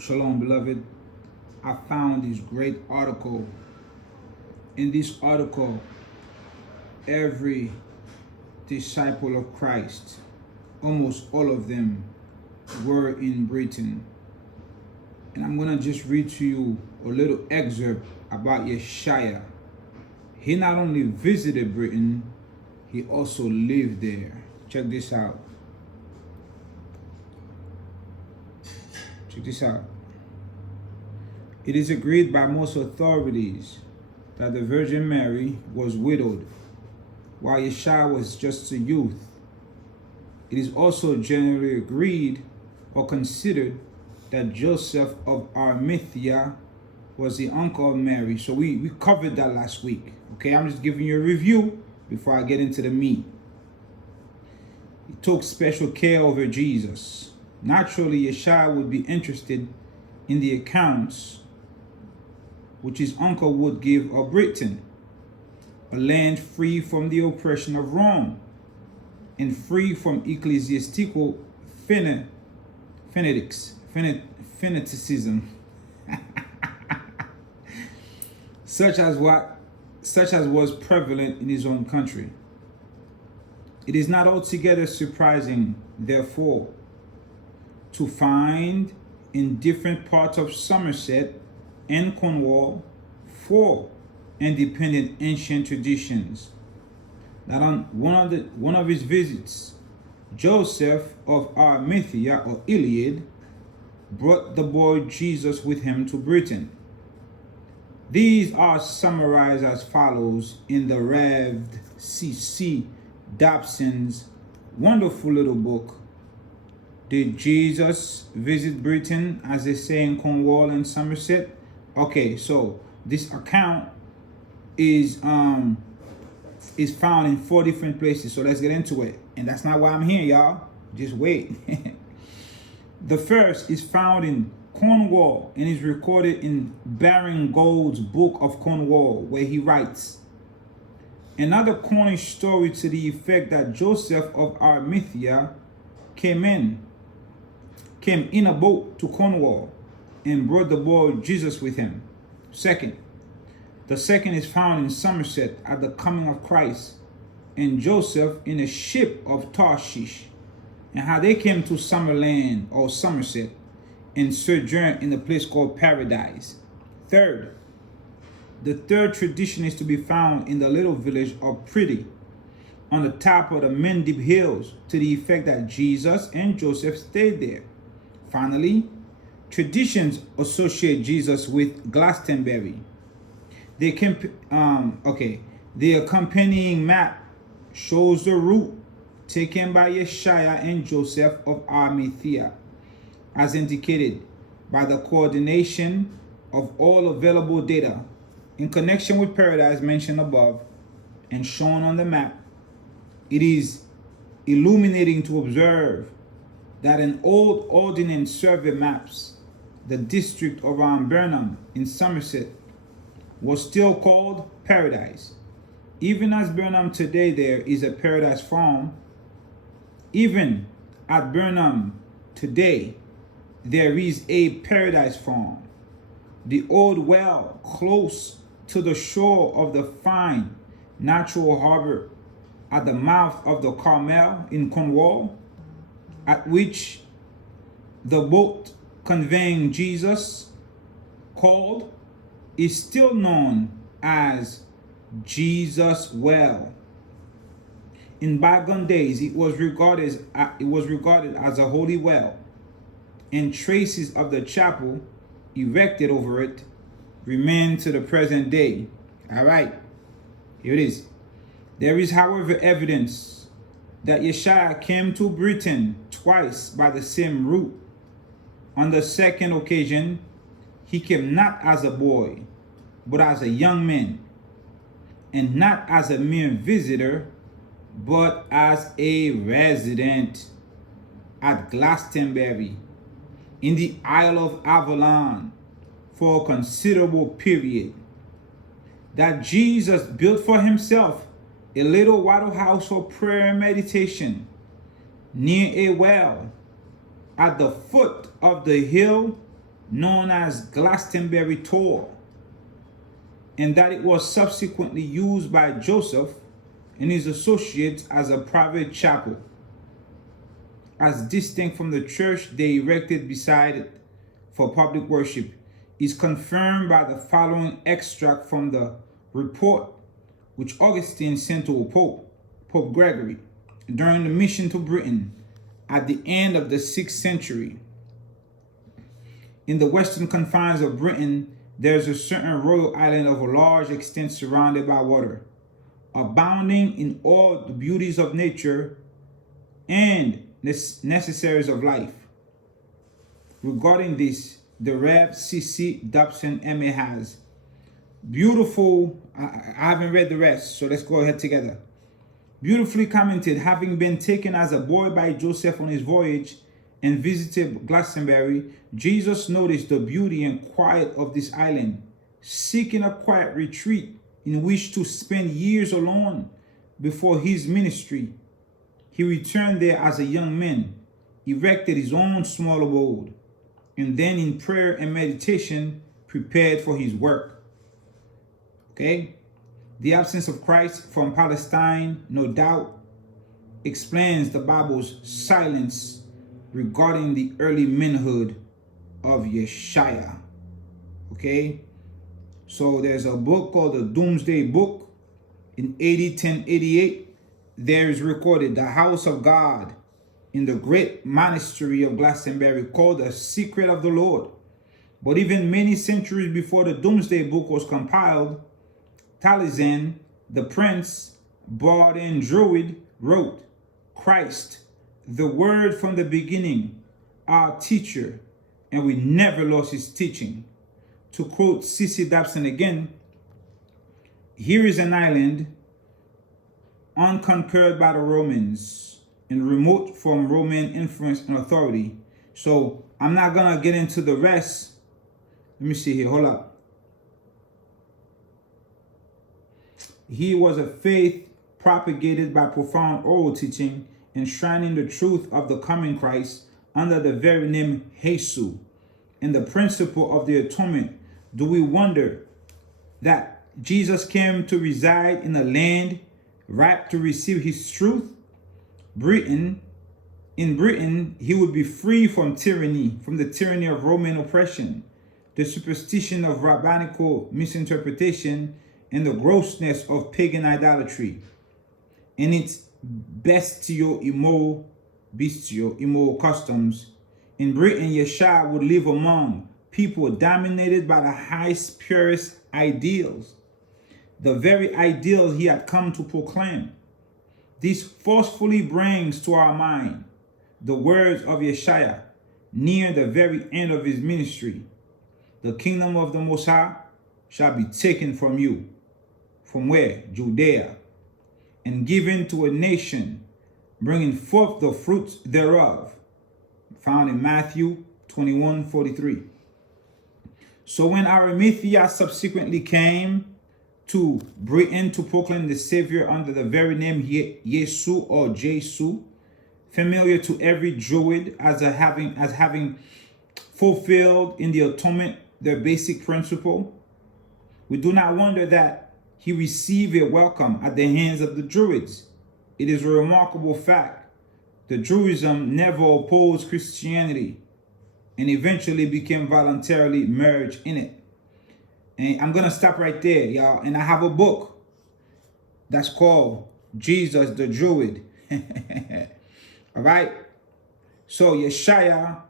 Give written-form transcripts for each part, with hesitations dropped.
Shalom, beloved. I found this great article. In this article, every disciple of Christ, almost all of them, were in Britain. And I'm going to just read to you a little excerpt about Yeshaya. He not only visited Britain, he also lived there. Check this out. Check this out. It is agreed by most authorities that the Virgin Mary was widowed, while Yeshua was just a youth. It is also generally agreed or considered that Joseph of Arimathea was the uncle of Mary. So we covered that last week. Okay, I'm just giving you a review before I get into the meat. He took special care over Jesus. Naturally, Yeshua would be interested in the accounts which his uncle would give of Britain, a land free from the oppression of Rome and free from ecclesiastical fanaticism, such as was prevalent in his own country. It is not altogether surprising, therefore, to find in different parts of Somerset and Cornwall 4 independent ancient traditions that on one of his visits, Joseph of Arimathea or Iliad brought the boy Jesus with him to Britain. These are summarized as follows in the Rev. C.C. Dobson's wonderful little book, Did Jesus Visit Britain, as they say in Cornwall and Somerset? Okay, so this account is found in 4 different places. So let's get into it. And that's not why I'm here, y'all. Just wait. The first is found in Cornwall and is recorded in Baring Gould's Book of Cornwall, where he writes, another Cornish story to the effect that Joseph of Arimathea came in a boat to Cornwall and brought the boy Jesus with him. The second is found in Somerset at the coming of Christ and Joseph in a ship of Tarshish, and how they came to Summerland or Somerset and sojourned in a place called Paradise. The third tradition is to be found in the little village of Priddy on the top of the Mendip Hills, to the effect that Jesus and Joseph stayed there. Finally, traditions associate Jesus with Glastonbury. The accompanying map shows the route taken by Yeshaya and Joseph of Arimathea, as indicated by the coordination of all available data in connection with Paradise mentioned above and shown on the map. It is illuminating to observe that in old ordnance survey maps, the district around Burnham in Somerset was still called Paradise. Even as Burnham today, there is a Paradise Farm. Even at Burnham today, there is a Paradise Farm. The old well close to the shore of the fine natural harbor at the mouth of the Carmel in Cornwall, at which the boat conveying Jesus called, is still known as Jesus Well. In bygone days, it was regarded as a holy well, and traces of the chapel erected over it remain to the present day. All right, here it is. There is, however, evidence that Yeshua came to Britain twice by the same route. On the second occasion, he came not as a boy, but as a young man, and not as a mere visitor, but as a resident at Glastonbury in the Isle of Avalon for a considerable period. That Jesus built for himself a little wattle house for prayer and meditation near a well at the foot of the hill known as Glastonbury Tor, and that it was subsequently used by Joseph and his associates as a private chapel, as distinct from the church they erected beside it for public worship, is confirmed by the following extract from the report which Augustine sent to Pope Gregory, during the mission to Britain at the end of the 6th century. In the western confines of Britain, there is a certain royal island of a large extent surrounded by water, abounding in all the beauties of nature and necessaries of life. Regarding this, the Rev. C.C. Dobson, M.A. has beautiful, I haven't read the rest, so let's go ahead together. Beautifully commented, having been taken as a boy by Joseph on his voyage and visited Glastonbury, Jesus noticed the beauty and quiet of this island, seeking a quiet retreat in which to spend years alone before his ministry. He returned there as a young man, erected his own small abode, and then in prayer and meditation prepared for his work. Okay? The absence of Christ from Palestine, no doubt, explains the Bible's silence regarding the early manhood of Yeshaya. Okay? So there's a book called the Doomsday Book. In AD 1088, there is recorded the house of God in the great monastery of Glastonbury called the Secret of the Lord. But even many centuries before the Doomsday Book was compiled, Taliesin, the prince, bard and druid, wrote, Christ, the word from the beginning, our teacher, and we never lost his teaching. To quote C.C. Dobson again, here is an island unconquered by the Romans and remote from Roman influence and authority. So I'm not going to get into the rest. Let me see here. Hold up. He was a faith propagated by profound oral teaching, enshrining the truth of the coming Christ under the very name Jesus and the principle of the atonement. Do we wonder that Jesus came to reside in a land ripe to receive his truth? In Britain, he would be free from tyranny, from the tyranny of Roman oppression, the superstition of rabbinical misinterpretation, and the grossness of pagan idolatry, and its bestial, immoral customs. In Britain, Yeshua would live among people dominated by the highest, purest ideals, the very ideals he had come to proclaim. This forcefully brings to our mind the words of Yeshua near the very end of his ministry. The kingdom of the Most High shall be taken from you. From where? Judea. And given to a nation, bringing forth the fruits thereof. Found in Matthew 21:43. So when Arimathea subsequently came to Britain to proclaim the Savior under the very name Yesu or Jesu, familiar to every Druid as having fulfilled in the atonement their basic principle, we do not wonder that he received a welcome at the hands of the Druids. It is a remarkable fact. The Druidism never opposed Christianity and eventually became voluntarily merged in it. And I'm going to stop right there, y'all. And I have a book that's called Jesus the Druid. All right? So Yeshaya,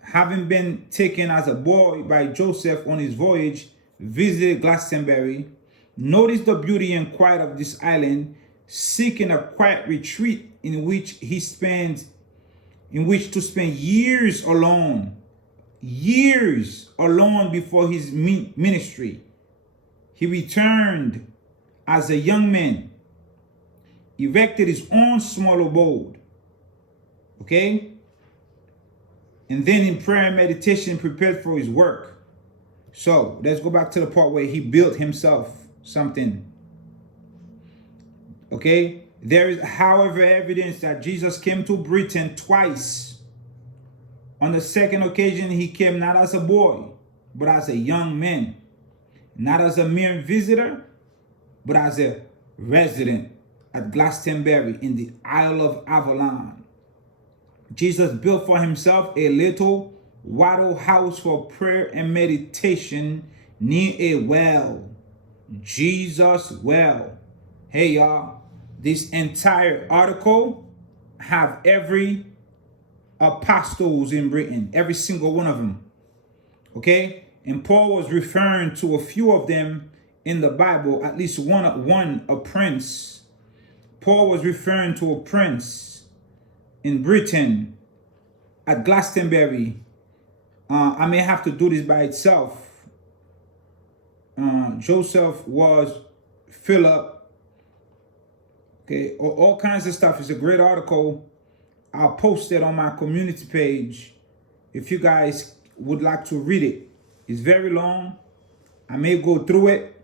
having been taken as a boy by Joseph on his voyage, visited Glastonbury, noticed the beauty and quiet of this island, seeking a quiet retreat in which to spend years alone before his ministry. He returned as a young man, erected his own small abode, okay? And then in prayer and meditation prepared for his work. So let's go back to the part where he built himself something. Okay? There is, however, evidence that Jesus came to Britain twice On the second occasion, he came not as a boy, but as a young man, not as a mere visitor, but as a resident at Glastonbury in the Isle of Avalon. Jesus built for himself a little wattle house for prayer and meditation near a well. Jesus' well. Hey y'all, this entire article have every apostles in Britain, every single one of them. Okay? And Paul was referring to a few of them in the Bible, at least one a prince. Paul was referring to a prince in Britain at Glastonbury. I may have to do this by itself. Joseph was Philip. Okay, all kinds of stuff. It's a great article. I'll post it on my community page if you guys would like to read it. It's very long. I may go through it,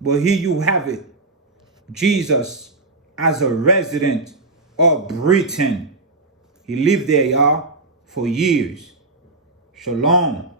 but here you have it. Jesus as a resident of Britain. He lived there, y'all, for years. Shalom.